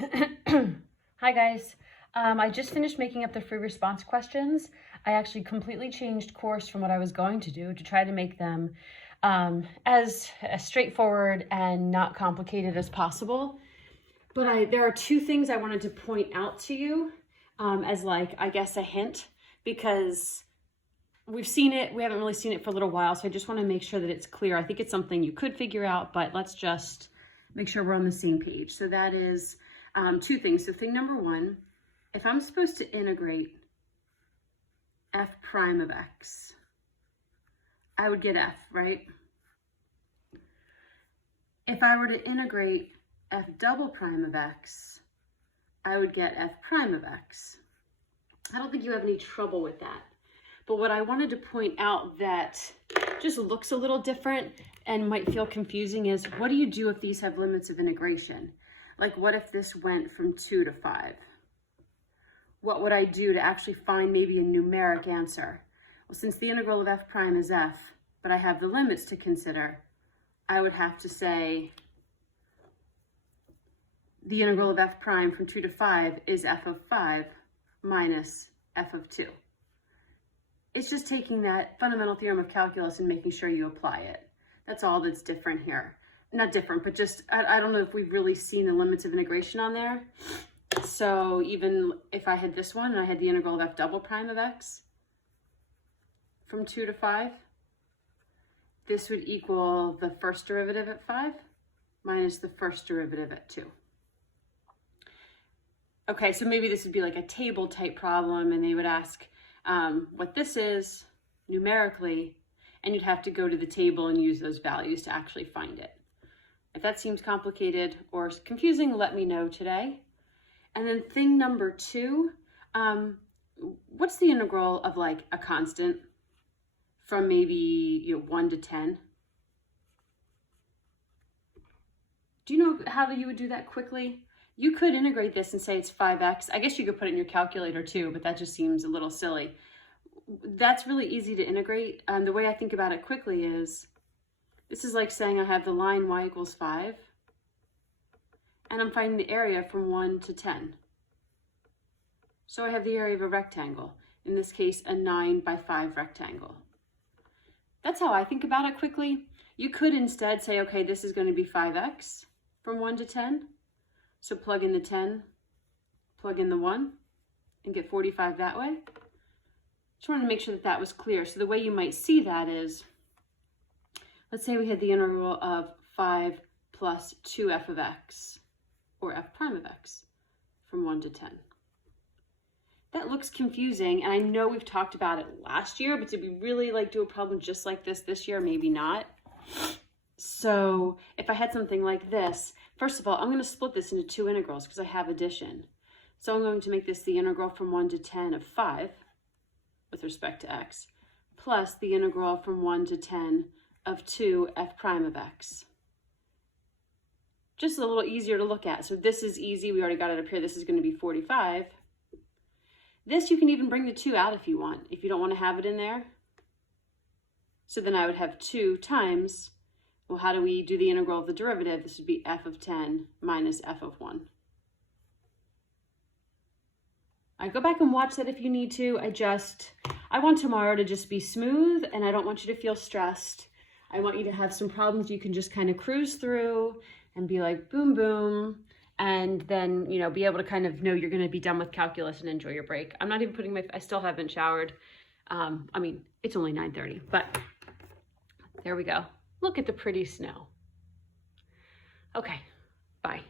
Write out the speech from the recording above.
Hi guys, I just finished making up the free response questions. I actually completely changed course from what I was going to do to try to make them as straightforward and not complicated as possible. But there are two things I wanted to point out to you as I guess a hint, because we've seen it, we haven't really seen it for a little while, so I just want to make sure that it's clear. I think it's something you could figure out, but let's just make sure we're on the same page. So that is two things. So thing number one, if I'm supposed to integrate f prime of x, I would get f, right? If I were to integrate f double prime of x, I would get f prime of x. I don't think you have any trouble with that. But what I wanted to point out that just looks a little different and might feel confusing is, what do you do if these have limits of integration? Like, what if this went from 2 to 5? What would I do to actually find maybe a numeric answer? Well, since the integral of f prime is f, but I have the limits to consider, I would have to say the integral of f prime from 2 to 5 is f of 5 minus f of 2. It's just taking that fundamental theorem of calculus and making sure you apply it. That's all that's different here. Not different, but just, I don't know if we've really seen the limits of integration on there. So even if I had this one and I had the integral of f double prime of x from 2 to 5, this would equal the first derivative at 5 minus the first derivative at 2. Okay, so maybe this would be like a table type problem, and they would ask what this is numerically, and you'd have to go to the table and use those values to actually find it. If that seems complicated or confusing, let me know today. And then thing number two, what's the integral of like a constant from maybe 1 to 10? Do you know how you would do that quickly? You could integrate this and say it's 5x. I guess you could put it in your calculator too, but that just seems a little silly. That's really easy to integrate. The way I think about it quickly is, this is like saying I have the line y equals 5, and I'm finding the area from 1 to 10. So I have the area of a rectangle, in this case a 9 by 5 rectangle. That's how I think about it quickly. You could instead say, okay, this is going to be 5x from 1 to 10. So plug in the 10, plug in the 1, and get 45 that way. Just wanted to make sure that that was clear. So the way you might see that is, let's say we had the integral of 5 plus 2f of x, or f prime of x, from 1 to 10. That looks confusing, and I know we've talked about it last year, but did we really do a problem just like this year? Maybe not. So if I had something like this, first of all, I'm going to split this into two integrals because I have addition. So I'm going to make this the integral from 1 to 10 of 5 with respect to x, plus the integral from 1 to 10 of 2 f prime of x. Just a little easier to look at. So this is easy. We already got it up here. This is going to be 45. This, you can even bring the 2 out if you want, if you don't want to have it in there. So then I would have 2 times, well, how do we do the integral of the derivative? This would be f of 10 minus f of 1. I go back and watch that if you need to. I want tomorrow to just be smooth, and I don't want you to feel stressed. I want you to have some problems you can just kind of cruise through and be like, boom, boom, and then, be able to kind of know you're going to be done with calculus and enjoy your break. I'm not even I still haven't showered. I mean, it's only 9:30, but there we go. Look at the pretty snow. Okay, bye.